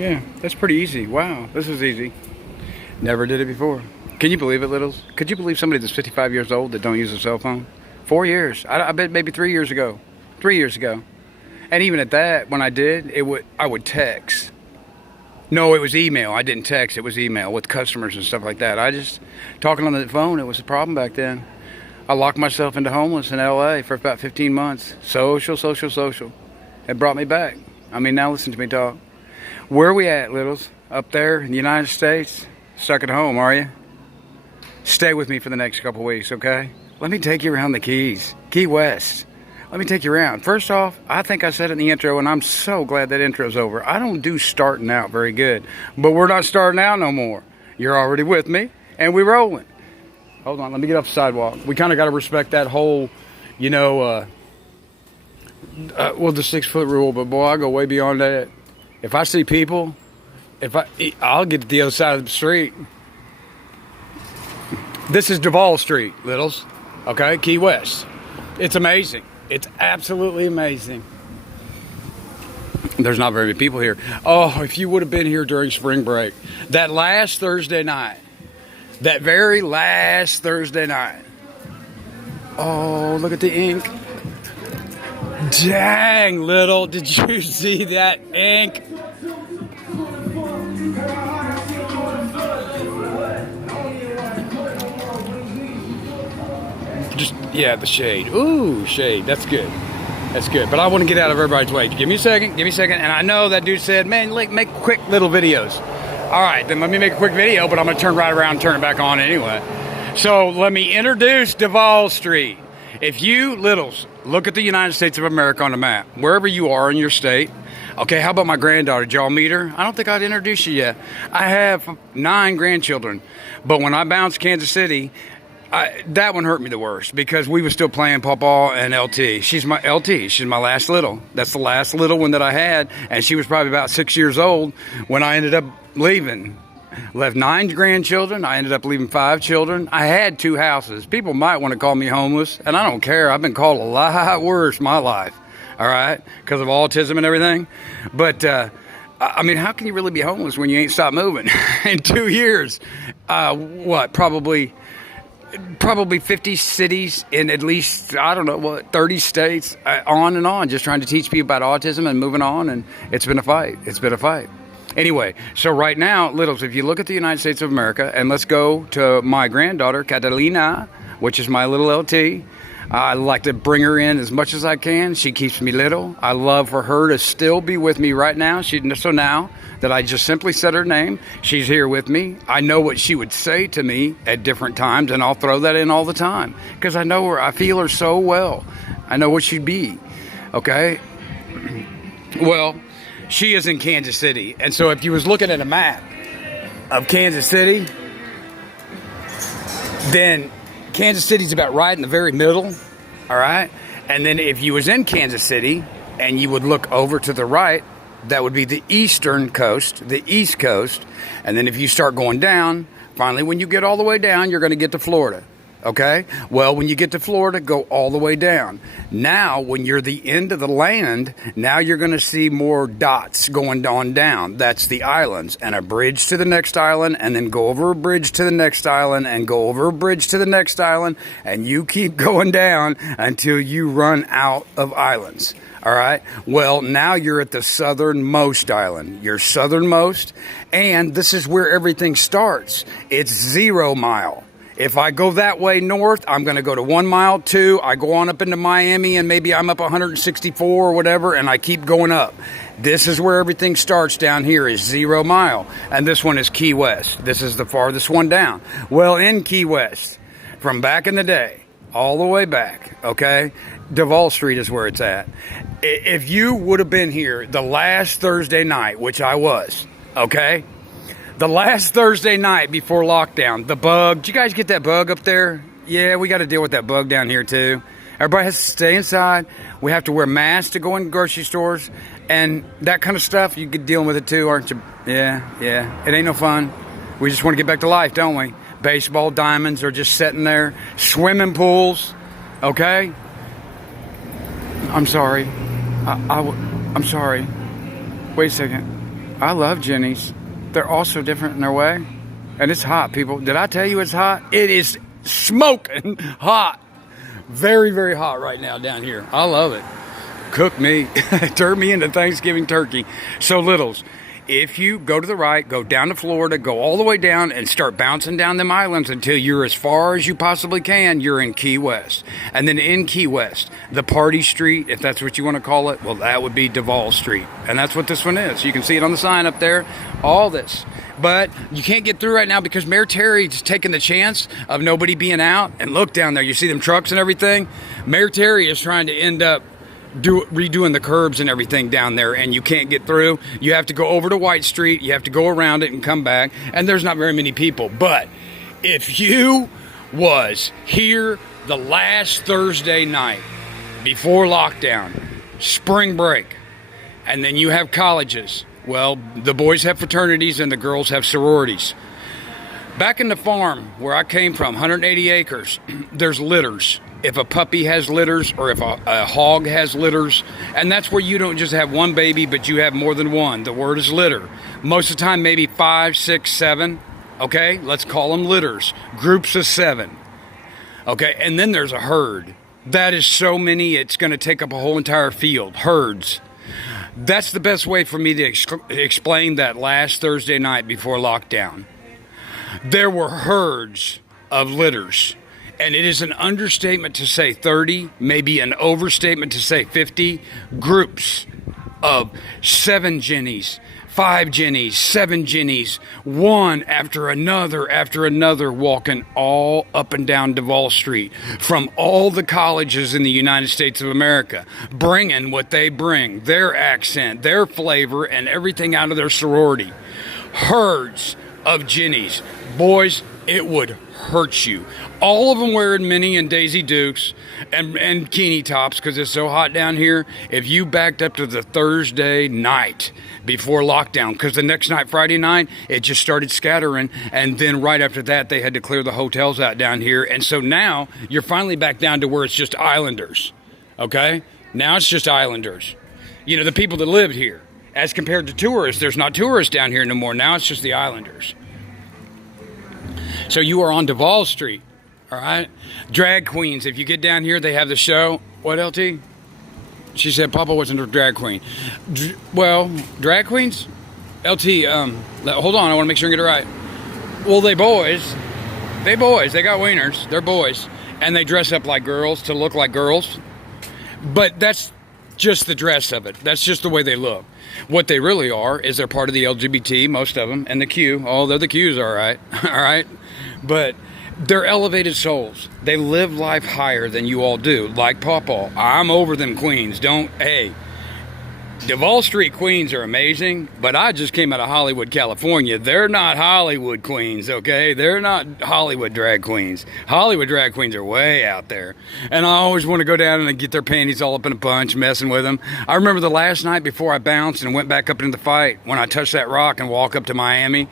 Yeah, that's pretty easy. Wow, this is easy. Never did it before. Can you believe it, Littles? Could you believe somebody that's 55 years old that don't use a cell phone? 4 years. I bet maybe 3 years ago. 3 years ago. And even at that, when I did, I would text. No, it was email. I didn't text. It was email with customers and stuff like that. Talking on the phone, it was a problem back then. I locked myself into homeless in LA for about 15 months. Social. It brought me back. I mean, now listen to me talk. Where are we at, Littles? Up there in the United States? Stuck at home, are you? Stay with me for the next couple weeks, okay? Let me take you around the Keys. Key West. Let me take you around. First off, I think I said it in the intro, and I'm so glad that intro's over. I don't do starting out very good, but we're not starting out no more. You're already with me, and we're rolling. Hold on, let me get off the sidewalk. We kind of got to respect that whole, the 6-foot rule, but boy, I go way beyond that. If I see people, I'll get to the other side of the street. This is Duval Street, Littles, okay? Key West. It's amazing. It's absolutely amazing. There's not very many people here. Oh, if you would have been here during spring break. That last Thursday night. That very last Thursday night. Oh, look at the ink. Dang, Little. Did you see that ink? Yeah, the shade. Ooh, shade. That's good. That's good. But I want to get out of everybody's way. Give me a second. And I know that dude said, man, make quick little videos. All right, then let me make a quick video, but I'm going to turn right around and turn it back on anyway. So let me introduce Duval Street. If you, Littles, look at the United States of America on the map, wherever you are in your state. Okay, how about my granddaughter? Did y'all meet her? I don't think I'd introduce you yet. I have 9 grandchildren. But when I bounced Kansas City, that one hurt me the worst because we were still playing Pawpaw and LT. She's my LT. She's my last little. That's the last little one that I had, and she was probably about 6 years old when I ended up leaving. Left 9 grandchildren. I ended up leaving 5 children. I had 2 houses. People might want to call me homeless, and I don't care. I've been called a lot worse in my life, all right, because of autism and everything. But I mean, how can you really be homeless when you ain't stopped moving in 2 years? Probably 50 cities in at least, 30 states, on and on, just trying to teach people about autism and moving on, and it's been a fight. Anyway, so right now, Littles, if you look at the United States of America, and let's go to my granddaughter, Catalina, which is my little LT. I like to bring her in as much as I can. She keeps me little. I love for her to still be with me right now. So now that I just simply said her name, she's here with me. I know what she would say to me at different times, and I'll throw that in all the time because I know her. I feel her so well. I know what she'd be. Okay? Well, she is in Kansas City. And so if you was looking at a map of Kansas City, then Kansas City's about right in the very middle, all right? And then if you was in Kansas City and you would look over to the right, that would be the eastern coast, the East Coast. And then if you start going down, finally when you get all the way down, you're going to get to Florida, okay? Well, when you get to Florida, go all the way down. Now, when you're the end of the land, now you're going to see more dots going on down. That's the islands, and a bridge to the next island, and then go over a bridge to the next island, and go over a bridge to the next island, and you keep going down until you run out of islands. All right. Well, now you're at the southernmost island. You're southernmost, and this is where everything starts. It's 0 mile. If I go that way north, I'm going to go to 1 mile, 2. I go on up into Miami, and maybe I'm up 164 or whatever, and I keep going up. This is where everything starts down here is 0 mile, and this one is Key West. This is the farthest one down. Well, in Key West, from back in the day, all the way back, okay, Duval Street is where it's at. If you would have been here the last Thursday night, which I was, okay, the last Thursday night before lockdown, the bug, did you guys get that bug up there? Yeah, we got to deal with that bug down here too. Everybody has to stay inside. We have to wear masks to go in grocery stores and that kind of stuff. You get dealing with it too, aren't you? Yeah. It ain't no fun. We just want to get back to life, don't we? Baseball diamonds are just sitting there. Swimming pools, okay? I'm sorry. I'm sorry. Wait a second. I love Jenny's. They're all so different in their way. And it's hot, people. Did I tell you it's hot? It is smoking hot. Very, very hot right now down here. I love it. Cook me. Turn me into Thanksgiving turkey. So, littles, if you go to the right, go down to Florida, go all the way down and start bouncing down them islands until you're as far as you possibly can, you're in Key West. And then in Key West, the party street, if that's what you want to call it, well, that would be Duval Street. And that's what this one is. You can see it on the sign up there, all this. But you can't get through right now because Mayor Terry's taking the chance of nobody being out. And look down there, you see them trucks and everything? Mayor Terry is trying to end up redoing the curbs and everything down there, and you can't get through. You have to go over to White Street, you have to go around it and come back, and there's not very many people. But if you was here the last Thursday night before lockdown, spring break, and then you have colleges, well, the boys have fraternities and the girls have sororities. Back in the farm where I came from, 180 acres, there's litters. If a puppy has litters or if a hog has litters, and that's where you don't just have one baby, but you have more than one. The word is litter. Most of the time, maybe 5, 6, 7. Okay, let's call them litters. Groups of 7. Okay, and then there's a herd. That is so many, it's going to take up a whole entire field. Herds. That's the best way for me to explain that last Thursday night before lockdown. There were herds of litters. And it is an understatement to say 30, maybe an overstatement to say 50 groups of 7 Jennies, 5 Jennies, 7 Jennies, one after another, walking all up and down Duval Street from all the colleges in the United States of America, bringing what they bring, their accent, their flavor, and everything out of their sorority. Herds of Jennies. Boys, it would hurt you. All of them wearing Minnie and Daisy Dukes and bikini tops because it's so hot down here. If you backed up to the Thursday night before lockdown, because the next night, Friday night, it just started scattering, and then right after that, they had to clear the hotels out down here. And so now you're finally back down to where it's just islanders. Okay? Now it's just islanders. You know, the people that lived here. As compared to tourists, there's not tourists down here no more. Now it's just the islanders. So you are on Duval Street, all right? Drag queens, if you get down here, they have the show. What, LT? She said Papa wasn't a drag queen. Drag queens? LT, hold on, I want to make sure I get it right. Well, they boys. They got wieners. They're boys. And they dress up like girls to look like girls. But that's just the dress of it. That's just the way they look. What they really are is they're part of the LGBT, most of them, and the Q. Oh, they're the Qs, all right. All right? But they're elevated souls. They live life higher than you all do. Like Pawpaw. I'm over them queens. Hey, Duval Street queens are amazing, but I just came out of Hollywood, California. They're not Hollywood queens, okay? They're not Hollywood drag queens. Hollywood drag queens are way out there. And I always want to go down and get their panties all up in a bunch, messing with them. I remember the last night before I bounced and went back up into the fight, when I touched that rock and walk up to Miami.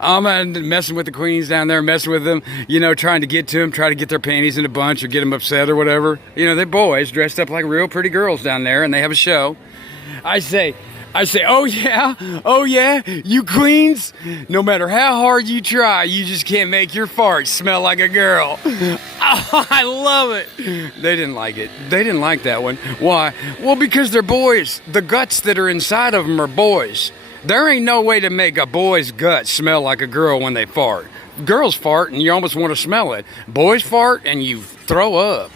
I'm messing with the queens down there, messing with them, you know, trying to get to them, try to get their panties in a bunch or get them upset or whatever. You know, they're boys dressed up like real pretty girls down there, and they have a show. I say, oh yeah, you queens, no matter how hard you try, you just can't make your farts smell like a girl. Oh, I love it. They didn't like it. They didn't like that one. Why? Well, because they're boys. The guts that are inside of them are boys. There ain't no way to make a boy's gut smell like a girl when they fart. Girls fart and you almost want to smell it. Boys fart and you throw up.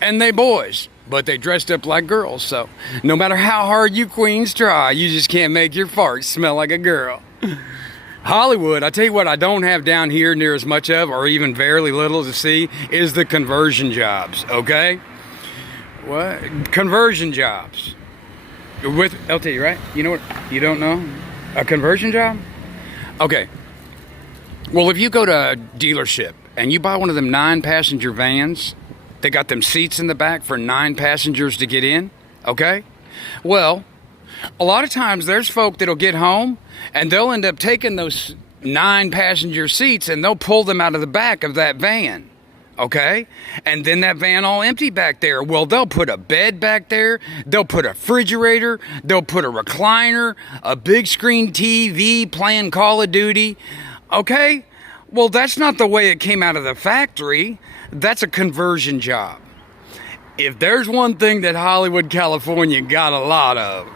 And they boys. But they dressed up like girls, so no matter how hard you queens try, you just can't make your farts smell like a girl. Hollywood, I tell you what I don't have down here near as much of, or even very little to see, is the conversion jobs, okay? What? Conversion jobs. With LT, right? You know what? You don't know? A conversion job? Okay. Well, if you go to a dealership and you buy one of them 9-passenger vans, they got them seats in the back for 9 passengers to get in, okay? Well, a lot of times there's folk that'll get home and they'll end up taking those 9-passenger seats and they'll pull them out of the back of that van, Okay? And then that van all empty back there. Well, they'll put a bed back there. They'll put a refrigerator. They'll put a recliner, a big screen TV playing Call of Duty. Okay? Well, that's not the way it came out of the factory. That's a conversion job. If there's one thing that Hollywood, California got a lot of,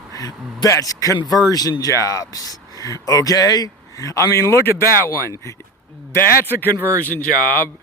that's conversion jobs. Okay? I mean, look at that one. That's a conversion job.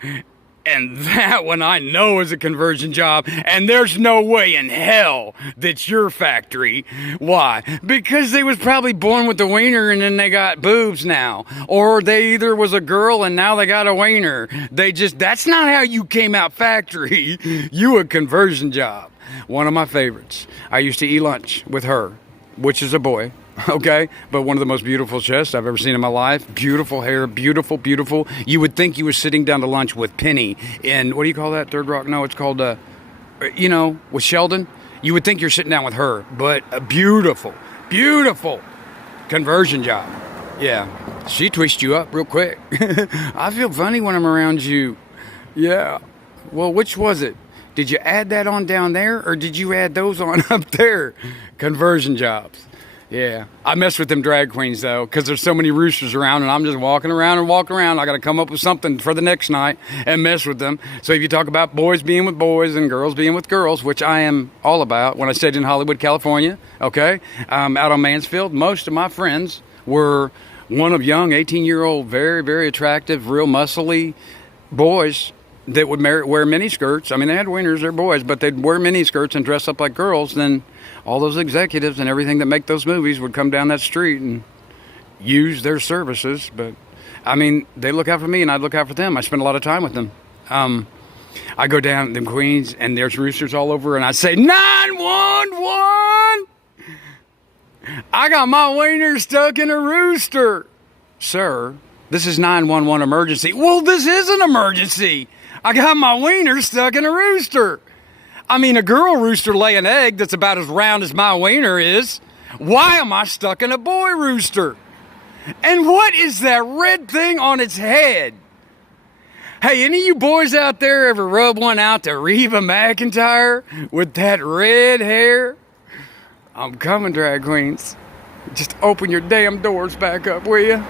And that one I know is a conversion job. And there's no way in hell that's your factory. Why? Because they was probably born with the wiener and then they got boobs now. Or they either was a girl and now they got a wiener. That's not how you came out factory. You a conversion job. One of my favorites. I used to eat lunch with her, which is a boy. Okay, but one of the most beautiful chests I've ever seen in my life. Beautiful hair, beautiful, beautiful. You would think you were sitting down to lunch with Penny in, what do you call that, Third Rock? No, it's called, with Sheldon. You would think you're sitting down with her, but a beautiful, beautiful conversion job. Yeah, she twitched you up real quick. I feel funny when I'm around you. Yeah, well, which was it? Did you add that on down there, or did you add those on up there? Conversion jobs. Yeah, I mess with them drag queens, though, because there's so many roosters around, and I'm just walking around. I got to come up with something for the next night and mess with them. So if you talk about boys being with boys and girls being with girls, which I am all about when I stayed in Hollywood, California, okay, out on Mansfield, most of my friends were one of young, 18-year-old, very, very attractive, real muscly boys that would wear mini skirts. I mean, they had wieners, they're boys, but they'd wear mini skirts and dress up like girls. Then all those executives and everything that make those movies would come down that street and use their services. But I mean, they look out for me and I look out for them. I spend a lot of time with them. I go down in Queens and there's roosters all over, and I say, 911! I got my wiener stuck in a rooster. Sir, this is 911 emergency. Well, this is an emergency. I got my wiener stuck in a rooster. I mean, a girl rooster lay an egg that's about as round as my wiener is. Why am I stuck in a boy rooster? And what is that red thing on its head? Hey, any of you boys out there ever rub one out to Reba McEntire with that red hair? I'm coming, drag queens. Just open your damn doors back up, will you?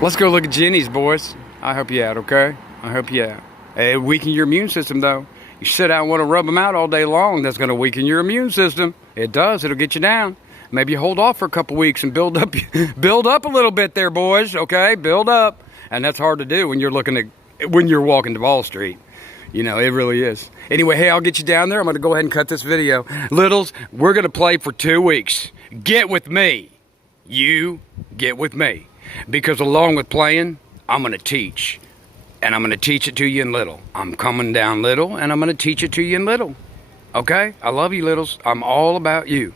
Let's go look at Jenny's, boys. I help you out, okay? I help you out. It weaken your immune system, though. You sit out and want to rub them out all day long, that's going to weaken your immune system. It does. It'll get you down. Maybe you hold off for a couple weeks and build up a little bit there, boys, okay? Build up. And that's hard to do when you're walking to Wall Street. You know, it really is. Anyway, hey, I'll get you down there. I'm going to go ahead and cut this video. Littles, we're going to play for 2 weeks. Get with me. You get with me. Because along with playing, I'm going to teach. And I'm going to teach it to you in little. I'm coming down little, and I'm going to teach it to you in little. Okay? I love you, littles. I'm all about you.